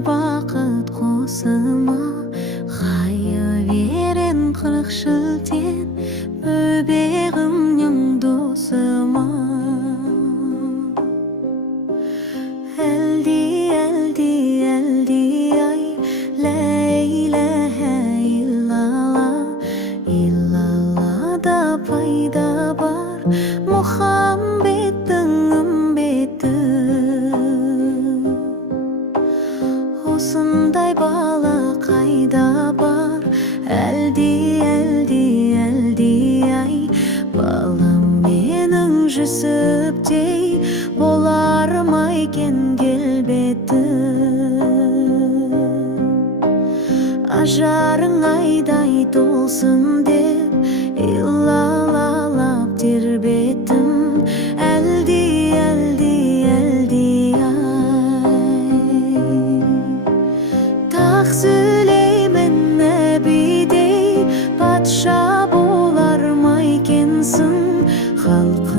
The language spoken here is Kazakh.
бақыт қосыма, қайы берен 40 жылден бөбегімнің досыма. Әлди, әлди, әлди ай, лә иләһә иллаллада пайда бар, Мұхаммедтің үмбеті. Осындай бала қайда бар, әлди, әлди, әлди ай, балам менің Жүсіптей болар ма екен келбеті. Ажарың айдай толсын деп илалалап тербетім, әлди, әлди, әлди ай. Тақ Сүлеймен нәбидей патша болар ма екенсің, халық